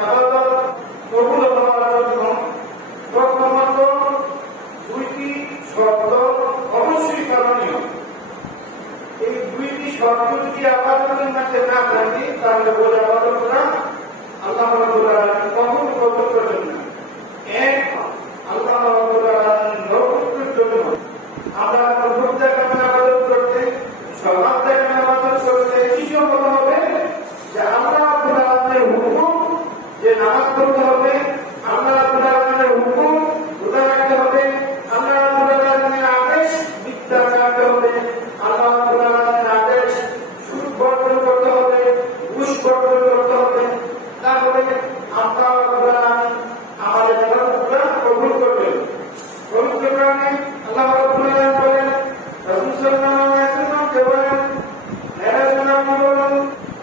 ইবাদত কবুল হওয়ার জন্য প্রথমত দুইটি শর্ত অবশ্যই পালনীয়। এই দুইটি শর্ত যদি আবাদতের মধ্যে না থাকে তাহলে ওই আবাদতটা আল্লাহ রাব্বুল আলামিন কখনো কবুল করবেন না। এক, আল্লাহ রাব্বুল আলামিন নৈকট্যের জন্য আমরা প্রভুর দেখানো আবাদত করতে, সলাত দেখানো আবাদত করতে কি বলা হবে যে আল্লাহ রাব্বুল আলামিনের হুকুম যে নামাজ পড়তে হবে, আল্লাহ রাব্বুল আলামিনের হুকুম রোজা রাখতে হবে, আল্লাহ রাব্বুল আলামিনের আদেশ ভিক্ষা চাইতে হবে, আল্লাহ রাব্বুল আলামিনের আদেশ সুদ বর্জন করতে হবে, ঘুষ বর্জন করতে হবে। তাহলে আল্লাহ রাব্বুল আলামিন আমাদের ইবাদতটা কবুল করবেন। পবিত্র কোরআনে আল্লাহ রাব্বুল আলামিন বলেন, রাসূল সাল্লাল্লাহু আলাইহি ওয়াসাল্লামকে বলেন, হে রাসূল আপনি বলুন,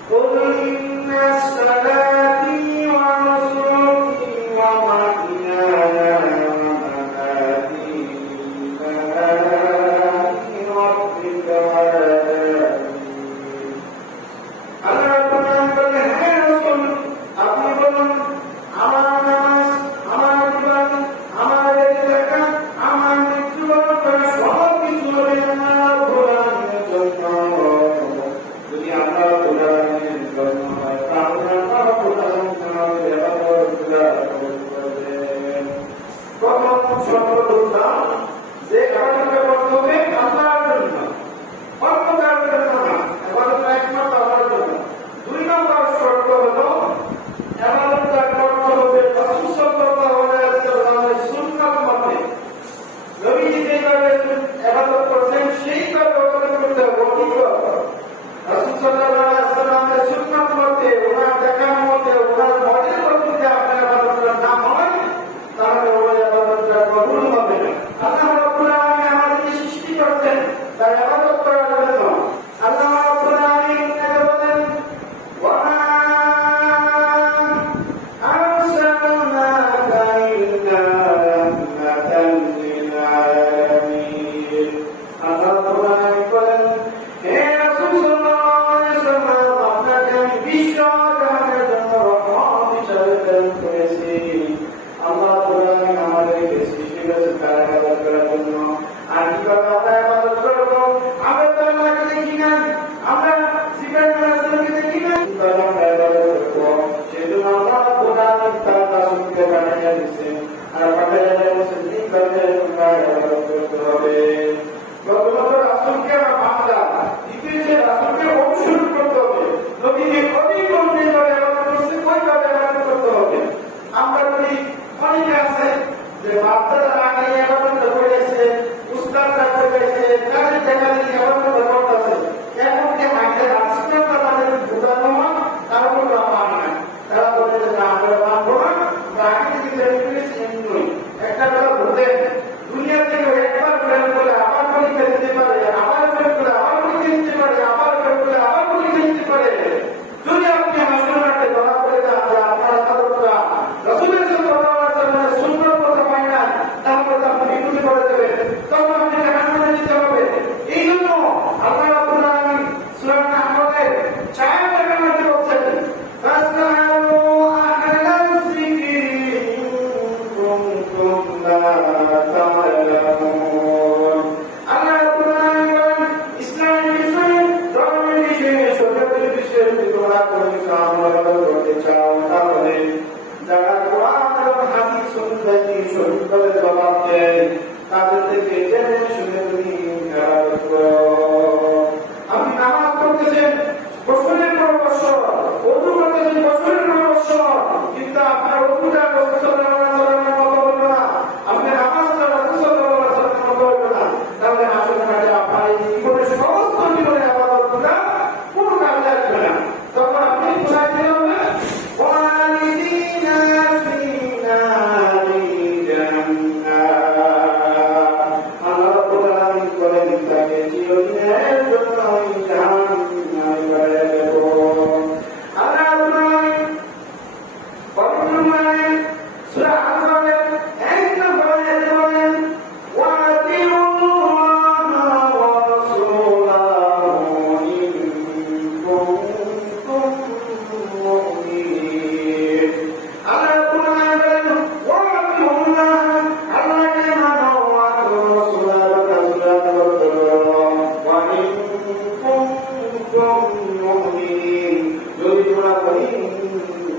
কুল ইন্না সালাতি ওয়া নুসুকি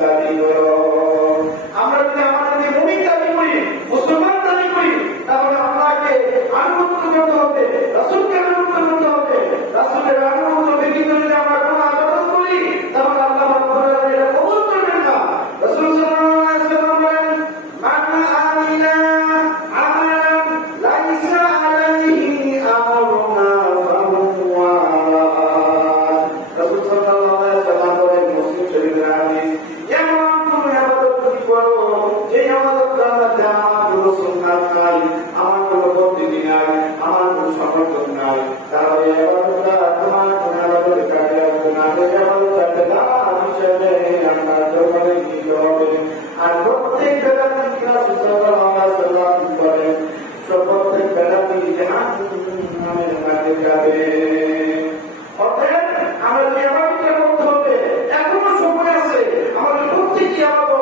দাবি করো। আমরা যদি আমাদেরকে মুমিন দাবি করি, মুসলমান দাবি করি, তাহলে আল্লাহকে আনুগত্য করতে হবে, রাসূলকে আনুগত্য করতে হবে। রাসূলের আনুগত্য ব্যতীত যদি আমরা কোনো আবাদত করি, তাহলে আল্লাহ রাব্বুল আলামিন এটা কবুল করবেন না। রাসূল সাল্লাল্লাহু আলাইহি ওয়াসাল্লাম বলেন, মান আমিলা আমালান লাইসা আলাইহি আমরুনা ফাহুয়া রাদ। রাসূল সাল্লাল্লাহু আলাইহি ওয়াসাল্লাম বলেন, মুসলিম শরীফের হাদিস, এমন কোন ইবাদত যদি করো যে ইবাদতটা মধ্যে আমার কোনো সুন্নাত নাই, আমার কোনো পদ্ধতি নাই, আমার কোনো সমর্থন নাই, তাহলে ইবাদতটা তোমার কোনো ইবাদত কাজে আসবে না। এই ইবাদতটা বেদাত হিসেবে আমরা দরবারে নিতে হবে। আর প্রত্যেক বেদাতি রাসূল সাল্লাল্লাহু আলাইহি ওয়াসাল্লাম বলেন, প্রত্যেক বেদাতি জাহান্নামের মধ্যে যাবে। অতএব আমরা যে ইবাদতটা করতে হবে, এখনো সময় আছে। আমাদের প্রত্যেকটি ইবাদত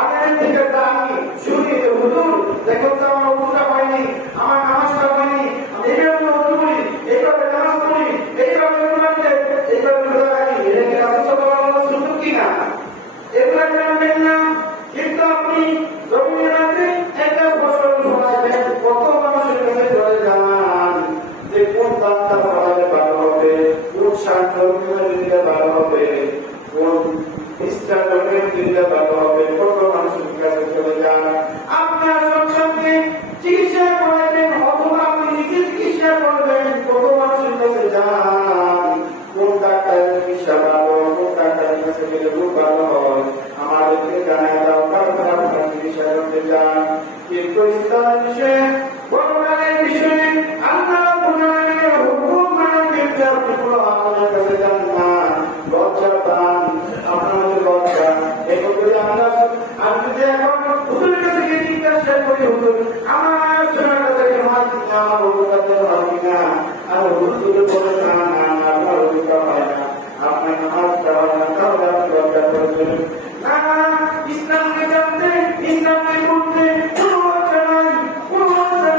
আগের থেকে দামি শুনি যে হুজুর দেখো তো আমার উঠা হয়নি, আমার নামাজটা হয়নি, আমি এইভাবে উঠু করি, এইভাবে নামাজ পড়ি, এইভাবে উঠাতে, এইভাবে রোজা রাখি, এটা কি রাসূল সাল্লাল্লাহু আলাইহি ওয়াসাল্লাম সুন্নাত কিনা? এগুলা জানবেন না, কিন্তু আপনি জমিনের মধ্যে একটা ফসল ফলাইবেন, কত মানুষের কাছে চলে যান যে কোন ধানটা ফলালে ভালো হবে, কোন শাক জমিনে দিলে ভালো হবে, কোন মিষ্টার জমিনে দিলে ভালো হবে, কত মানুষের কাছে চলে যান। আপনার সন্তানকে চিকিৎসা করাবেন অথবা আপনি নিজে চিকিৎসা করবেন, কত মানুষের কাছে যান, কোন ডাক্তারের চিকিৎসা ভালো, কোন ডাক্তারের কাছে গেলে খুব ভালো হয়, আমাদেরকে জানায় দাও, কারণ আপনার চিকিৎসা করতে যান। কিন্তু ইসলামের বিষয়ে, ভগবানের বিষয়ে, আল্লাহ ভগবানের হুকুম মানে কিন্তু আপনি কোনো আমাদের কাছে যান না, লজ্জা পান, আপনার লজ্জা। এখন যদি আমি যদি এখন হুজুরের কাছে গিয়ে জিজ্ঞাসা করি, হুজুর আমার সোনার কাছে হয় কিনা, আমার হুজুর কাছে হয় কিনা, আর হুজুর বলে না না আপনার হুজুরটা হয় না, আপনার নামাজটা হয় না, তাহলে আপনি লজ্জা করবেন না। ইসলামকে জানতে, ইসলামকে করতে কোনো লজ্জা নাই, কোনো লজ্জা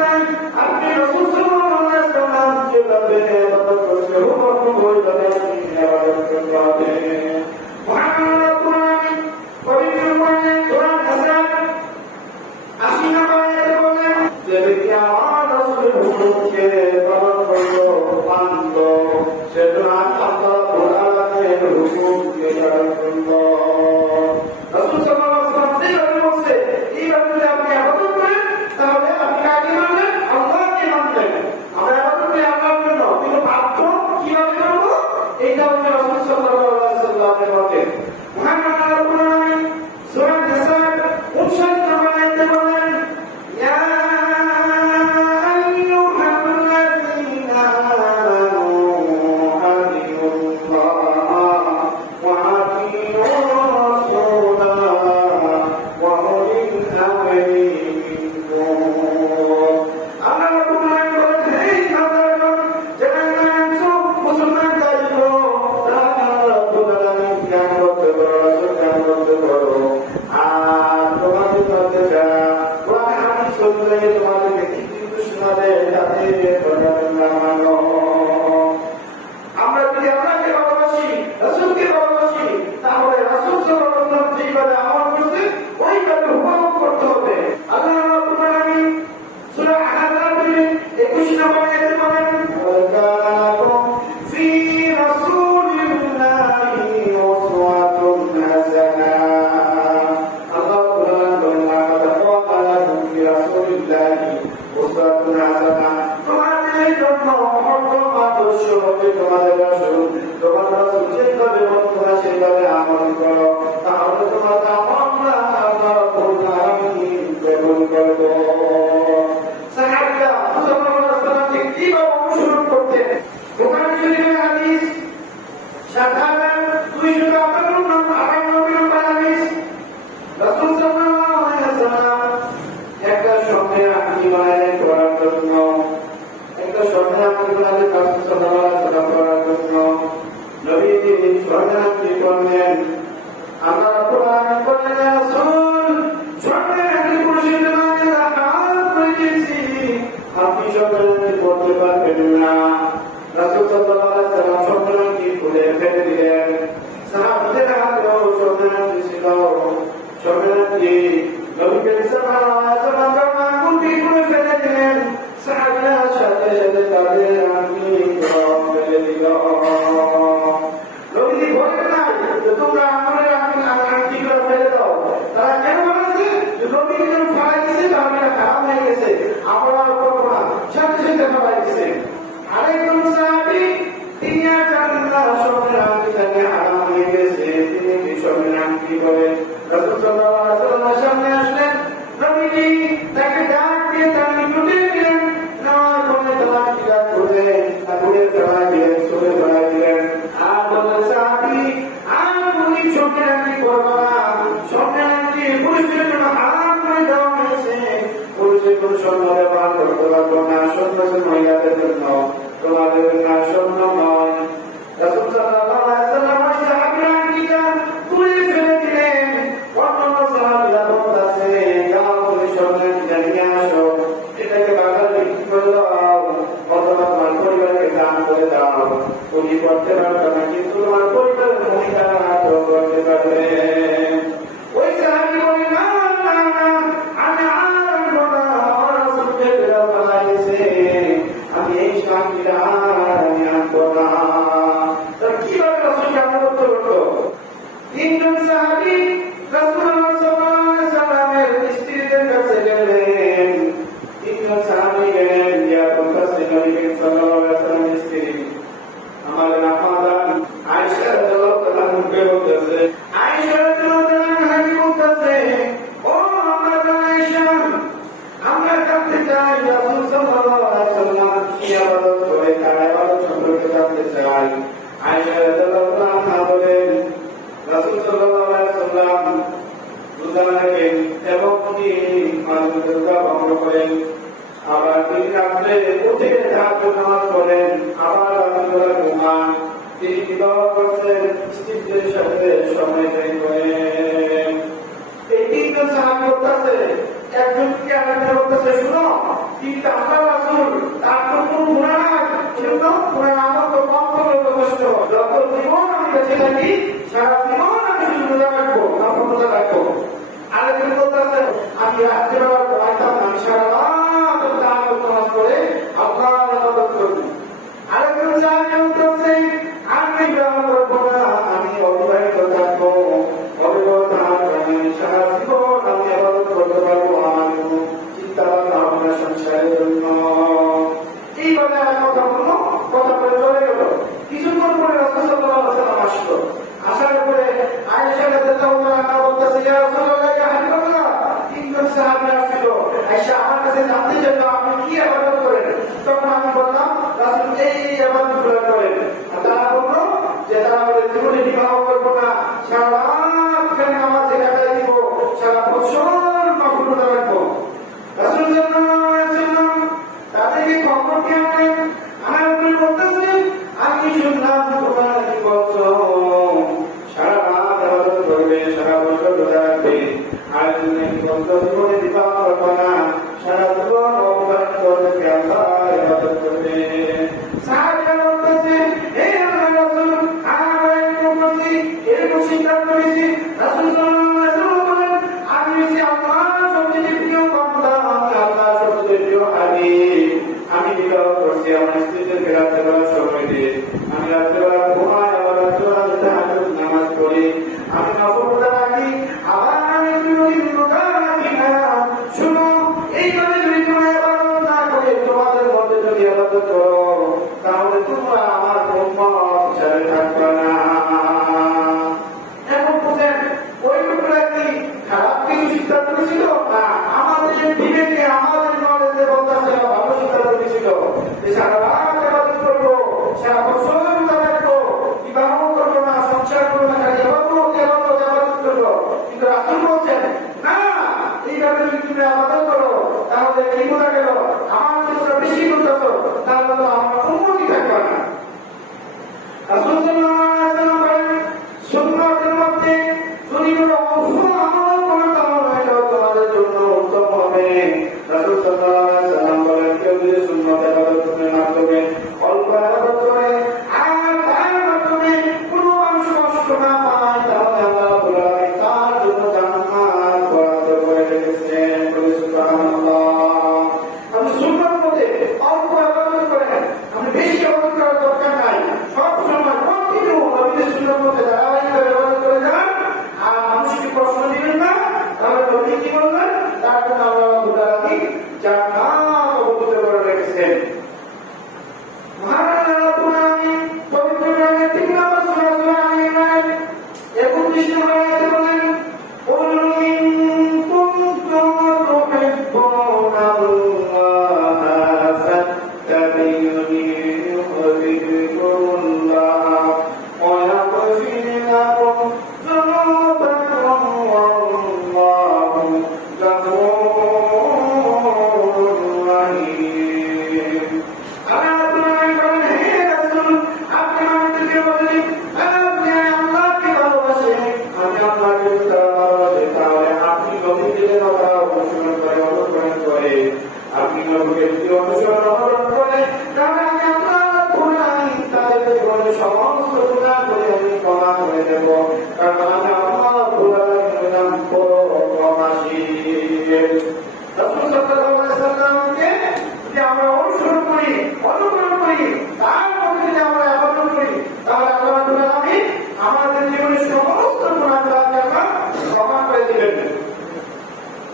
সবাইকে নবী করিম সাল্লাল্লাহু আলাইহি ওয়াসাল্লাম মাগুল দিয়ে ফেলে দিলেন সাহাবীরা সাথে সাথে তাদের আঙ্গুল ফেলে দিল নবী বলেন না যে তোমরা আঙ্গুলের আঙ্গুল করে ফেলে দাও তারা কেন বলেছে যে নবী যখন ফেলাই দিয়েছে তাহলে এটা খারাপ হয়ে গেছে আমরা করবো না সাথে সাথে ফেলাই দিয়েছে আরেকজন সাহাবী তিনি জান্নাত স্বর্ণের আঙ্গুল থেকে হারাম হয়ে গেছে তিনি কি স্বর্ণের আঙ্গুল করে রাসূল সাল্লাল্লাহু আলাইহি ওয়াসাল্লামের সামনে আসলেন নবীজি তাকে ডাক দিয়ে তার নিকটে দিলেন নামাজ পড়ে তালাক বিলাপ করে তারপরে ফেলাই দিলেন সরে ফেলাই দিলেন আর বললেন সাহাবী আর তুমি স্বর্ণের আঙ্গুল করবা না স্বর্ণের আঙ্গুল পুরুষদের জন্য হারাম করে দেওয়া হয়েছে পুরুষের কোনো স্বর্ণ ব্যবহার করতে পারবো না স্বর্ণ মহিলাদের জন্য তোমাদের না স্বর্ণ নয় রাসূল সাল্লাল্লাহু আলাইহি ওয়াসাল্লাম সাহাবীরা আঙ্গুলটা তুলে ফেলে দিলেন অন্যান্য সাহাবীরা বলতেছে যাও তুমি স্বর্ণের নিয়ে আসো এটাকে বাজারে বিক্রি করে দাও অথবা তোমার পরিবারকে দান করে দাও তুমি করতে পারবে না কিন্তু তোমার পরিবারের মহিলারা করতে পারবে ওই সাহাবী বলে না না না আমি আর আনবো না আমার রাসূলকে বেরা ফেলাইছে আমি এই স্বামীরা আমি আনবো না তার কিভাবে রাসূলকে আনুগত্য করতো তিনজন সাহাবী রাসূলুল্লাহ সাল্লাল্লাহু আলাইহি ওয়াসাল্লামের স্ত্রীদের কাছে গেলেন তিনজন সাহাবী গেলেন ইয়া বলতেছে নবী সাল্লাল্লাহু আলাইহি ওয়াসাল্লামের স্ত্রী আমাদের আম্মা আয়েশা রাদিয়াল্লাহু তাআলা মুখে বলতেছে আয়েশা রাদিয়াল্লাহু তাআলা বলতেছে ও আমাদের আয়েশা আমরা জানতে চাই রাসূল সাল্লাল্লাহু আলাইহি ওয়াসাল্লাম কি ইবাদত করে তার ইবাদত সম্পর্কে জানতে চাই আয়েশা রাদিয়াল্লাহু তাআলা বলেন রাসূল সাল্লাল্লাহু আলাইহি ওয়াসাল্লাম রোজা রাখেন এবং তিনি রোজা ভঙ্গ করেন আবার তিনি রাত্রে উঠে তাহাজ্জুদ নামাজ পড়েন আবার রাত্রিবেলা ঘুমান তিনি বিবাহ করছেন স্ত্রীদের সাথে সময় ব্যয় করেন এই তিনজন সাহাবী বলতেছে একজনকে আরেকজন বলতেছে শুনো কিন্তু আল্লাহ রাসূল তার তো কোনো গুনাহ নাই সেজন্য গুনাহ আমার তো কম করে যথেষ্ট যত জীবন আমি বেঁচে থাকি সারা জীবন আমি শুধু রোজা রাখবো নফল রোজা রাখবো আরেকজন বলতেছে আমি রাত্রিবেলা ঘুমাইতাম না আমি সারা রাত তাহাজ্জুদ নামাজ পড়ে আল্লাহর ইবাদত করব আরেকজন সাহাবী বলতেছে আমি বিবাহ করবো না আমি অবিবাহিত থাকবো অবিবাহিত আমি সারা জীবন আমি ইবাদত করতে পারবো আমার কোনো চিন্তা ভাবনা হবে না সংসারের জন্য এইভাবে কথা বললো কথা বলে চলে গেল কিছুক্ষণ পরে রাসূল সাল্লাল্লাহু আলাইহি ওয়াসাল্লাম আসলো আসার পরে আয়েশা রাদিয়াল্লাহু তাআলা বলতেছে ইয়া রাসূলুল্লাহ ইয়া হাবিবাল্লাহ তিনজন সাহাবী আসছিল আয়েশা আমার কাছে জানতে চাইলো আপনি কি ইবাদত করেন তখন আমি বললাম রাসূল এই ইবাদতগুলো করেন আর তারা বললো যে তারা বলে জীবনে বিবাহ করবো না সারা রাত খালি নামাজে কাটাই দিব সারা বছর নফল রোজা রাখবো রাসূল সাল্লাল্লাহু আলাইহি ওয়াসাল্লাম তাদেরকে খবর দিয়ে আনলেন আমার উপরে বলতেছে আমি শুনলাম তোমরা কি বলছো সারা রাত ইবাদত করবে সারা বছর রোজা রাখবে আর তুমি কি বলছো জীবনে বিবাহ করবে না সারা জীবন অবহেলা করবে আল্লাহর ইবাদত করবে সাহাবীরা বলতেছে হে আল্লাহর রাসূল আমরা এরকম করছি এরকম সিদ্ধান্ত নিয়েছি রাসূল সাল্লাল্লাহু আলাইহি ওয়াসাল্লাম বলেন আমি হচ্ছি আল্লাহর সবচেয়ে প্রিয় বান্দা আমি আল্লাহর সবচেয়ে প্রিয় হাবিব আমি বিবাহ করছি আমার স্ত্রীদেরকে রাত্রেবেলা সময় দিয়ে আমি রাত্রেবেলা ঘুমাই আবার রাত্রেবেলা তাহাজ্জুদ নামাজ পড়ি আমি নফল রোজা রাখি আবার আমি কোনোদিন রোজা রাখি না শুনো এইভাবে যদি তোমরা ইবাদত না করে তোমাদের মধ্যে যদি ইবাদত করো তাহলে তোমরা আমার উম্মত হিসেবে থাকবে না এখন বুঝেন ওই লোকরা কি খারাপ কিছু সিদ্ধান্ত নিয়েছিল না আমাদের বিবেকে আমাদের নলেজে বলতেছে ভালো সিদ্ধান্ত নিয়েছিল যে সারা রাত ইবাদত করবো সারা বছর রোজা রাখবো বিবাহ করবো না সংসার করবো না খালি ইবাদত করবো কিন্তু রাসূল বলছেন না এইভাবে যদি তুমি ইবাদত করো তাহলে কি বোঝা গেল আমার তোমরা বেশি করতেছো তাহলে তো আমার উম্মতই থাকবে না রাসূল সাল্লাল্লাহু আলাইহি ওয়াসাল্লাম বলেন সুন্নাতের মধ্যে যদি কোনো অংশ আমল করো তাহলে এটা তোমাদের জন্য উত্তম হবে রাসূল সাল্লাল্লাহু আলাইহি ওয়াসাল্লাম বলেন কেউ যদি সুন্নাত ইবাদতের মাধ্যমে অল্প ইবাদত করে আর তার মাধ্যমে কোনো মানুষ কষ্ট না পায় তাহলে আল্লাহ রাব্বুল আলামিন তার জন্য নবী কি বললেন? তার জন্য আল্লাহ রাব্বুল আলামিন জান্নাত অবস্থিত করে রেখেছেন। মহান আল্লাহ রাব্বুল আলামিন পবিত্র কোরআনে 3 নম্বর সূরা সূরা আল-ইমরান 31 নম্বর আয়াতে বলেন, কুল ইন কুনতুম তুহিব্বুনাল্লাহা ফাত্তাবিউনি ইউহিব্বুকুমুল্লাহ ওয়া ইয়াগফির লাকুম যুনুবাকুম ওয়াল্লাহু গফুরুর রহিম। আপনি নবীকে যদি অনুসরণ করেন তাহলে আমি আল্লাহ গুনাহ তাদের জীবনে সমস্ত গুনাহ করে আমি ক্ষমা করে দেব, কারণ আমি আল্লাহ গুনাহ ক্ষমাশীল। রাসূল সাল্লাল্লাহু আলাইহি সাল্লামকে যদি আমরা অনুসরণ করি, অনুকরণ করি, তার মধ্যে যদি আমরা ইবাদত করি, তাহলে আল্লাহ রাব্বুল আলামিন আমাদের জীবনের সমস্ত গুনাহগুলোকে ক্ষমা করে দিবেন।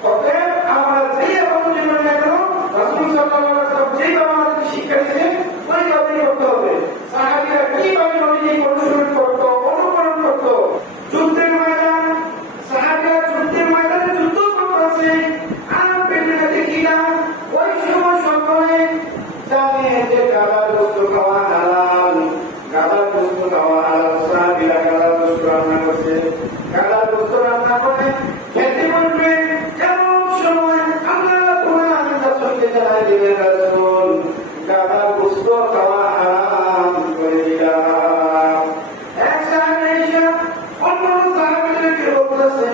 অতএব আমরা যেই ইবাদত জীবনে করব, রাসূল সাল্লাল্লাহু আলাইহি ওয়াসাল্লাম যেভাবে আমাদেরকে শিক্ষা দিয়েছেন ওইভাবেই করতে হবে। সাহাবীরা কিভাবে নবীকে অনুসরণ করত, অনুকরণ করত, যুদ্ধের ময়দান, সাহাবীরা যুদ্ধের ময়দানে যুদ্ধ করতেছে, আর পেছনে দেখি না ওই সময় সকলে জানে যে গাদার গোশত খাওয়া হালাল, গাদার গোশত খাওয়া হালাল। সাহাবীরা গাদার গোশত রান্না করছে, গাদার গোশত রান্না করে খেতে বলবে, এমন সময় আল্লাহ রাসূলকে জানাই দিলেন, রাসূল গাদার গোশত খাওয়া হারাম করে দিলাম। এক সাহাবী এসে অন্য সাহাবীদেরকে বলতেছে,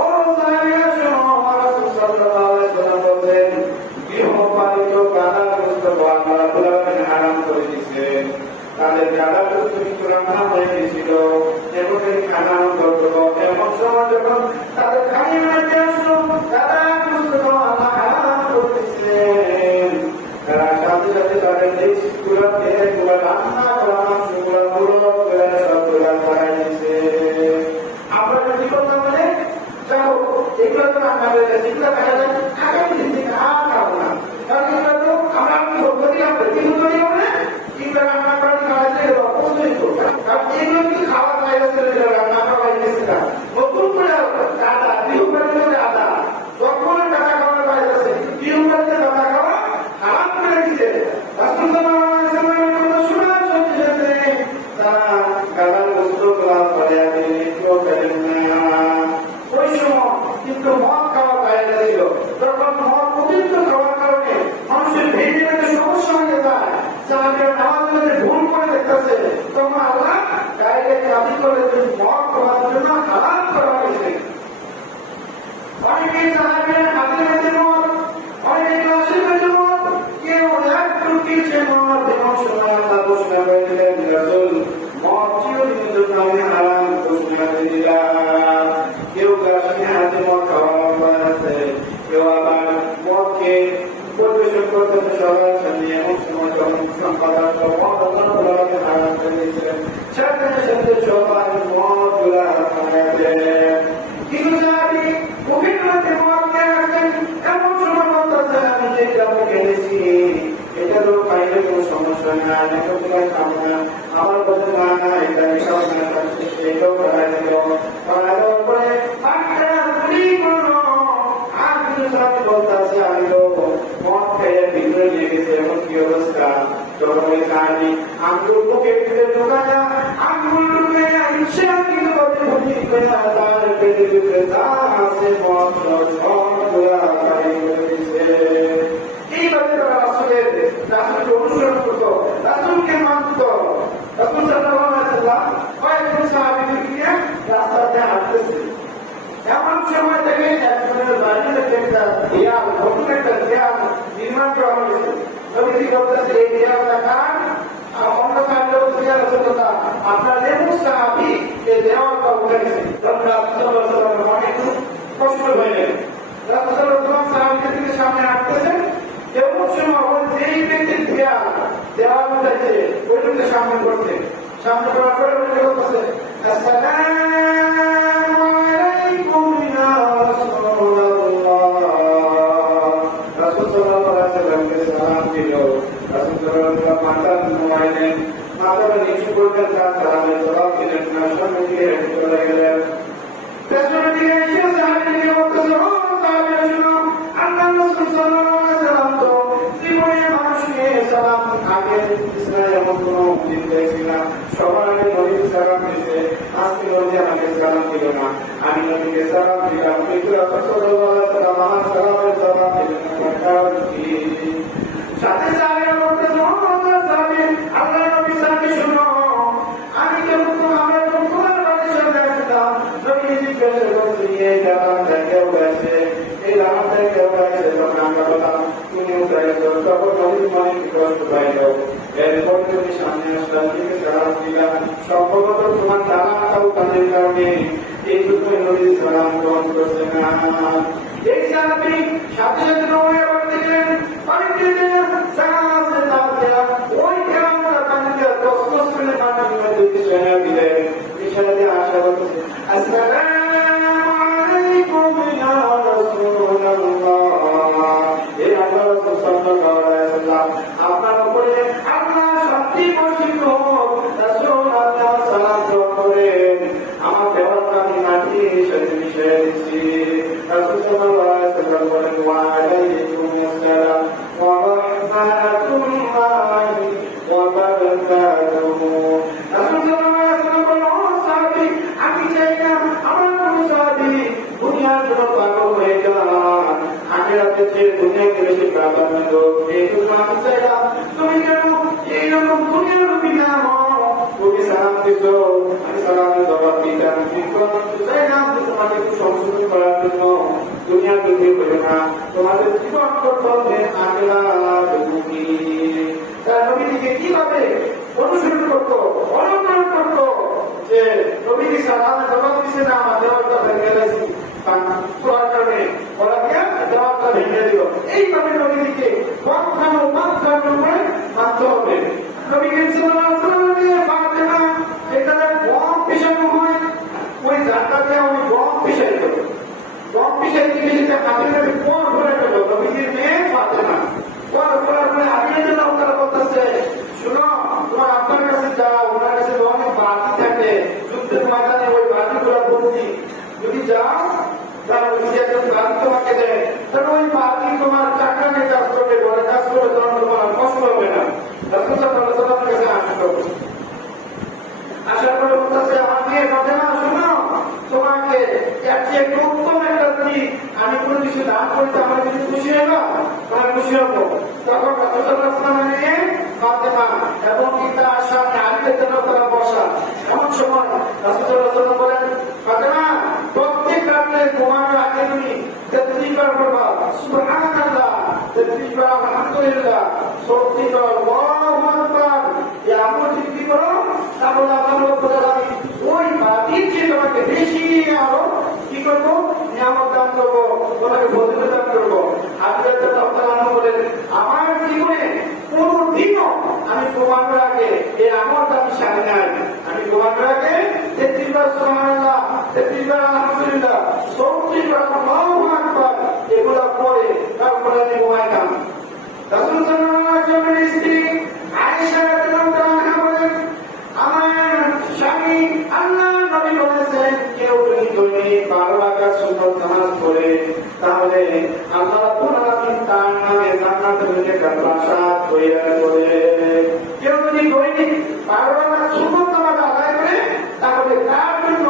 ও সাহাবীরা শোনো, রাসূল সাল্লাল্লাহু আলাইহি ওয়াসাল্লাম বলেন গৃহপালিত গাদার গোশত আল্লাহ রাব্বুল আলামিন হারাম করে দিয়েছেন। তাদের গাদার গোশত কিন্তু রান্না হয়ে গেছিল, এবং এই খানা করত। এমন সময় যখন তাদের খানির মধ্যে আসলো গাদার গোশত খাওয়া আল্লাহ হারাম করতেছিলেন, তারা সাথে সাথে তাদের দেশগুলো তেলগুলো রান্না করা মাংসগুলো গুঁড়ো করে সবগুলো করাই দিচ্ছে। আমরা যদি করতাম মানে যাবো এগুলো তো রান্না করে যাচ্ছে, এগুলো দেখা যায় আগামী দিন থেকে আর খাবো না, কারণ এগুলো তো আমরা কিন্তু তৈরি হবে এগুলো রান্না করে খাওয়াতে অবশ্যই তো, কারণ এগুলো কিন্তু খাওয়া খাই যাচ্ছে, রান্না করা হয়েছে না নতুন করে দাদা গৃহপালিত দাদা সকলের টাকা খাওয়া খাই যাচ্ছে, গৃহপালিত দাদা খাওয়া হারাম করে দিচ্ছে। রাসূল সাল্লাল্লাহু আলাইহি ওয়াসাল্লামের কথা শোনার সাথে সাথে তারা গাদার গোশত গ্লাস ভরে দিলেন, কেউ পেলেন না। ওই সময় কিন্তু মদ খাওয়া খাই যাচ্ছিল, তখন মদ পবিত্র খাওয়ার কারণে মানুষের ভেঙে ভেঙে সমস্যা হয়ে যায়, সাহাবীরা নামাজ পড়তে ভুল করে দেখতেছে, তখন আল্লাহ ডাইরেক্ট দাবি করে যে মদ খাওয়ার জন্য হারাম করা হয়েছে। অনেকেই সাহাবীরা হাতে হাতে মদ, অনেকে গ্লাসের মধ্যে মদ, কেউ একটু কিছু মদ এবং সোনা আল্লাহ ঘোষণা করে দিলেন, রাসূল মদ চিরদিনের জন্য আমি হারাম ঘোষণা করে দিলাম। কেউ গ্লাসের হাতে মদ খাওয়া বানাচ্ছে, কেউ আবার মদকে পরিবেশন করতে সবার সামনে এমন সময় যখন সম্পাদক মদ আল্লাহ হারাম করে দিয়েছিলেন, সাথে সাথে সবাই মদ গুলা খাওয়াতেন। কিন্তু সাহাবী মুখের মধ্যে মদ নিয়ে আসতেন, এমন সময় বলতেছে, আমি যে গ্রামে গেছি এটা তো বাইরে কোনো সমস্যা না, এতগুলো খাবো না, আমার বলতে না না এটা এটাও না, এটাও করা দিল, করা দেওয়ার পরে একটা গুলি করলো। আর কিছু সাহাবী বলতেছে, আমি তো মদ খেয়ে ভিতরে নিয়ে গেছে, এমন কি অবস্থা। তখন ওই সাহাবী আঙ্গুল মুখের ভিতরে ঢোকায়, আঙ্গুল ঢুকে ইচ্ছা কিন্তু বলতে ভুলি করে তার পেটের ভিতরে যা আছে মদ সবগুলা খাই করে দিচ্ছে। এইভাবে তারা রাসূলকে অনুসরণ করত, রাসূলকে মানত। রাসূল সাল্লাল্লাহু আলাইহি ওয়াসাল্লাম কয়েকজন সাহাবীকে নিয়ে রাস্তাতে হাঁটতেছে, এমন সময় থেকে একজনের বাড়িতে একটা দেয়াল, নতুন একটা দেয়াল নির্মাণ করা হয়েছে। নবীজি বলতেছে, এই দেয়ালটা কার? অন্য সাহাবী বলতেছে, ইয়া রাসূলুল্লাহ আপনার লেবু সাহাবী এই দেয়ালটা উঠেছে। তখন রাসূল সাল্লাল্লাহু আলাইহি ওয়াসাল্লাম অনেক কষ্ট হয়ে গেল। রাসূল সাল্লাল্লাহু আলাইহি ওয়াসাল্লাম সাহাবীদের দিকে সামনে হাঁটতেছেন, এমন সময় ওই যেই ব্যক্তির দেয়াল উঠেছে ওইটাকে সামনে করছে, সামনে করার পরে ওইটা বলতেছে, আসসালামু আলাইকুম ইয়া রাসূলুল্লাহ সাথে সাথে বলতেছে আল্লাহ নবী সাথে শুনো, আমি যখন আমার তোমার বাড়ির সামনে আসতাম, নবী জিজ্ঞাসা করছে এই জায়গাটা কেউ গেছে, এই জায়গাটা কেউ গেছে, তখন আমরা বললাম তুমি উঠাইছো, তখন নবী অনেক কষ্ট পাইল। এরপর তুমি সামনে আসলাম, দিকে সালাম দিলাম, সম্ভবত তোমার দাঁড়াটা উঠানের কারণে এই দুটো নবী সালাম গ্রহণ করছে না। এই সাহাবী সাথে সাথে নবী আবার দেখলেন পানিতে ওই খেলাটা পানিতে কসকস করে পানির মধ্যে বিছানা দিলেন। বিছানা দিয়ে আসা বলছে আসসালামু আলাইকুম ইয়া রাসূলুল্লাহ, হে আল্লাহর রাসূল সাল্লাল্লাহু আলাইহি ওয়াসাল্লাম, আপনার উপরে আল্লাহ শান্তি বর্ষিত হোক। রাসূল আল্লাহ সালাম করেন, আমার দেওয়াটা আমি মাটি সাথে মিশিয়ে দিচ্ছি। রাসূল সাল্লাল্লাহু আলাইহি ওয়াসাল্লাম বলেন ওয়া আলাইকুম আসসালাম ওয়া রাহমাতুল্লাহি ওয়া বারাকাতুহু। রাসূল সাল্লাল্লাহু আলাইহি ওয়াসাল্লাম বলেন ও সাহাবী, আমি চাই না আমার কোন সাহাবী দুনিয়ার জন্য পাগল হয়ে যান, আখিরাতের চেয়ে দুনিয়াকে বেশি প্রাধান্য দেব। এই জন্য আমি চাইলাম তুমি যেন এইরকম দুনিয়ার বিনা হও। তুমি সালাম দিচ্ছ, আমি সালামের জবাব দিতাম, কিন্তু চাইলাম যে তোমাকে একটু সংশোধন করার জন্য দুনিয়া দুর্নীতি করবে না, তোমাদের জীবন করতে হবে আখিরাতমুখী। তারা নবীকে কিভাবে অনুসরণ করতো, অনুকরণ করতো, যে নবীকে সালামের জবাব দিচ্ছে না, আমার দেওয়ারটা ভেঙে গেছে তোর কারণে ওরা গিয়ে দেওয়ারটা ভেঙে দিল। এইভাবে নবীকে মাথানো করে মানতে হবে। নবীকে ফাতেমা যেখানে বম পিছানো হয়, ওই জায়গাতে আমি বম পিছাই দেবো, বম পিছাই দিয়ে সেটা হাতের কাছে পর করে গেল। নবীর মেয়ে ফাতেমা পর করার পরে আগে জন্য তারা বলতেছে শুনো, তোমার আপনার কাছে যাও, ওনার কাছে অনেক বাতি থাকে, যুদ্ধের ময়দানে ওই বাতিগুলো ভর্তি, যদি যাও তার বাতি তোমাকে দেয়, তাহলে ওই বাতি তোমার চাকরানে কাজ করবে, ঘরে কাজ করবে, তখন তোমার কষ্ট হবে না। কাছে আসলো, আসার পরে বলতেছে আমার মেয়ে ফাতেমা শুনো, তোমাকে একটু উত্তম একটা দিক আমি কোনো কিছু দান করতে আমার কিছু খুশি হলো, তোমার খুশি হবো। তখন নিয়ে ফাতেমা এবং তার সামনে আগে তারা বসা, এমন সময় রাসূলুল্লাহ বলেন ফাতেমা প্রত্যেক রাত্রে ঘুমানোর আগে তুমি 33 বার পড়বা সুবহানাল্লাহ, 33 বার আলহামদুলিল্লাহ, 34 বার আল্লাহু আকবার। এই আমল যদি করো তাহলে আল্লাহ রাব্বুল আলামিন ওই বাতির চেয়ে তোমাকে বেশি আরো কি করবো, নিয়ামত দান করবো, তোমাকে ফজিলত দান করবো। আল্লাহ তাআলা বলেন আমার জীবনে কোনদিনও আমি ঘুমানোর আগে এই আমলটা আমি সারি নাই। আমি ঘুমানোর আগে 33 বার সুবহানাল্লাহ, 33 বার আলহামদুলিল্লাহ, 34 বার আল্লাহু আকবার এগুলা পড়ে তারপরে আমি ঘুমাইতাম। রাসূল সাল্লাল্লাহু আলাইহি ওয়াসাল্লামের স্ত্রী আয়েশা রাদিয়াল্লাহু আনহা বলেন আমার স্বামী আল্লাহ নবী বলেছেন কেউ যদি দৈনিক 12 রাকাত সুন্নত নামাজ পড়ে তাহলে আল্লাহ রাব্বুল আলামিন তার নামে জান্নাতের মধ্যে একটা প্রাসাদ তৈরি করে। কেউ যদি দৈনিক 12 রাকাত সুন্নত নামাজ আদায় করে তাহলে তার জন্য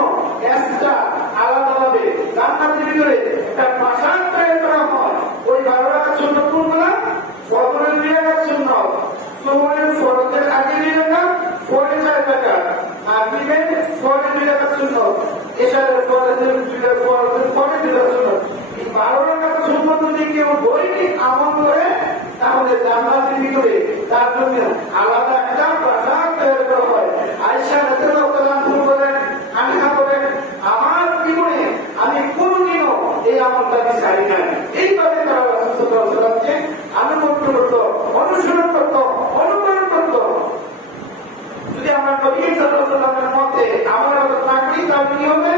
একটা আলাদাভাবে জান্নাতের ভিতরে একটা প্রাসাদ তৈরি করা হয়। ওই 12 রাকাত সুন্নত কোনগুলো? ফজরের 2 রাকাত সুন্নত, সুবহের ফরজের আগে 2 রাকাত, পরে 4 রাকাত, মাগরিবের পরে 2 রাকাত সুন্নত, ইশারের পরে 2 রাকাত, পরে 2 রাকাত সুন্নত। এই 12 রাকাত সুন্নত যদি কেউ দৈনিক আমল করে তাহলে জান্নাতের ভিতরে তার জন্য আলাদা একটা প্রাসাদ তৈরি করা হয়। আয়েশা রাদিয়াল্লাহু আনহা বলেন আমার জীবনে আমি কোনদিনও এই আমলটাকে ছাড়ি নাই। এইভাবে তারা রাসূল সাল্লাল্লাহু আলাইহি ওয়াসাল্লামকে আনুগত্য করত, অনুসরণ করত, অনুকরণ করত। যদি আমরা নবী সাল্লাল্লাহু আলাইহি ওয়াসাল্লামের মতে আমরা থাকি তাহলে কি হবে?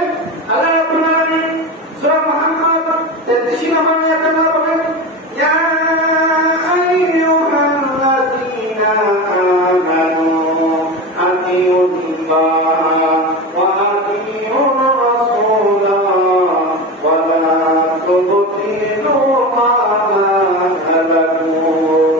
আল্লাহ রাব্বুল আলামিন সূরা মুহাম্মদ 33 নম্বর আয়াতে বলেন ইয়া আইয়ুহাল্লাযীনা আমানু আতিউল্লাহ ওয়া আতিউর রাসূলা ওয়া লা তুবতিলু আমালাকুম।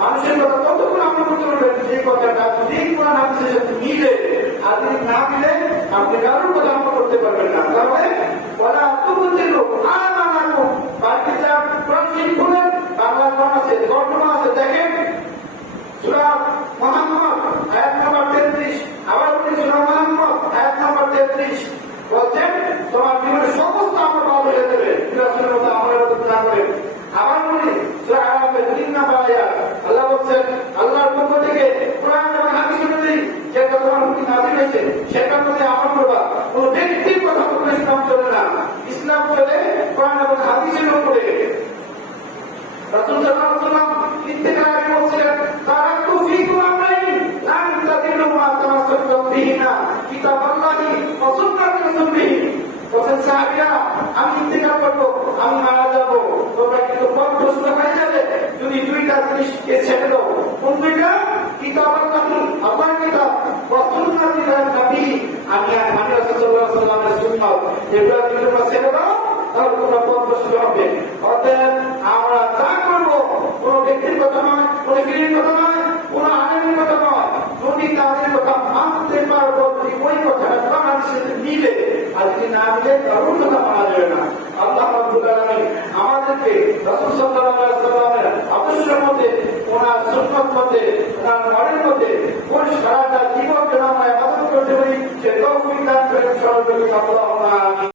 মানুষের কথা ততক্ষণ আমল করতে পারবেন যে কথাটা যদি কোরআন হাদিসের সাথে মিলে, আর যদি না মিলে আপনি কারোর কথা আমল করতে পারবেন না। তাহলে ওরা তুবতিল আমানাকুম, বাকি যা কোরআন শরীফ বলেন বাংলা কোরআন আছে, তর্জমা আছে, দেখেন সূরা মুহাম্মদ আয়াত নম্বর 33, আবার বলি সূরা মুহাম্মদ আয়াত নম্বর 33 বলছেন তোমার জীবনের সমস্ত আমল বাদ হয়ে যাবে বিরাসের মতো আমলের মতো না করে। আবার বলি সূরা আরাফের 3 নম্বর আয়াত, আল্লাহ বলছেন আল্লাহর পক্ষ থেকে কোরআন এবং হাদিস অনুযায়ী যেটা তোমার প্রতি নাযিল হয়েছে সেটার মধ্যে আমল করবা। কোন ব্যক্তির কথা বলে ইসলাম চলে না, ইসলাম চলে কোরআন এবং হাদিসের উপরে। রাসূল সাল্লাল্লাহু আলাইহি ওয়াসাল্লাম ইন্তেকালের আগে বলছিলেন তারাকতু ফীকুম আমরাইন লান তাদিল্লু মা তামাসসাকতুম বিহিমা কিতাবাল্লাহি ওয়া সুন্নাতি রাসূলিহি। বলেন সাহাবীরা আমি ইন্তেকাল করব, আমি মারা যাব, তোমরা কিন্তু পথভ্রষ্ট হয়ে যাবে যদি দুইটা জিনিসকে ছেড়ে দাও। কোন দুইটা? কিতাবাল্লাহি আল্লাহর কিতাব, ওয়া সুন্নাতি নবী আমি রাসূলুল্লাহ সাল্লাল্লাহু আলাইহি ওয়াসাল্লাম, এগুলো যদি তোমরা ছেড়ে দাও তাহলে তোমরা পথভ্রষ্ট হবে। অতএব আমরা যা করবো কোন ব্যক্তির কথা নয়, কোন পীরের কথা নয়, কোন আলেমের কথা নয়, যদি তাদের কথা মানতে পারবো ওই কথাটা কোরআনের সাথে মিলে, আর যদি না মিলে কারোর কথা মানা যাবে না। আল্লাহ রাব্বুল আলামিন আমাদেরকে রাসূল সাল্লাল্লাহু আলাইহি ওয়াসাল্লামের আদর্শের মধ্যে, ওনার সুন্নাত মধ্যে, ওনার মডেল মধ্যে কোন সারাটা জীবন যেন আমরা ইবাদত করতে পারি সে তৌফিক দান করেন। সর্বদা আল্লাহুম্মা আমিন।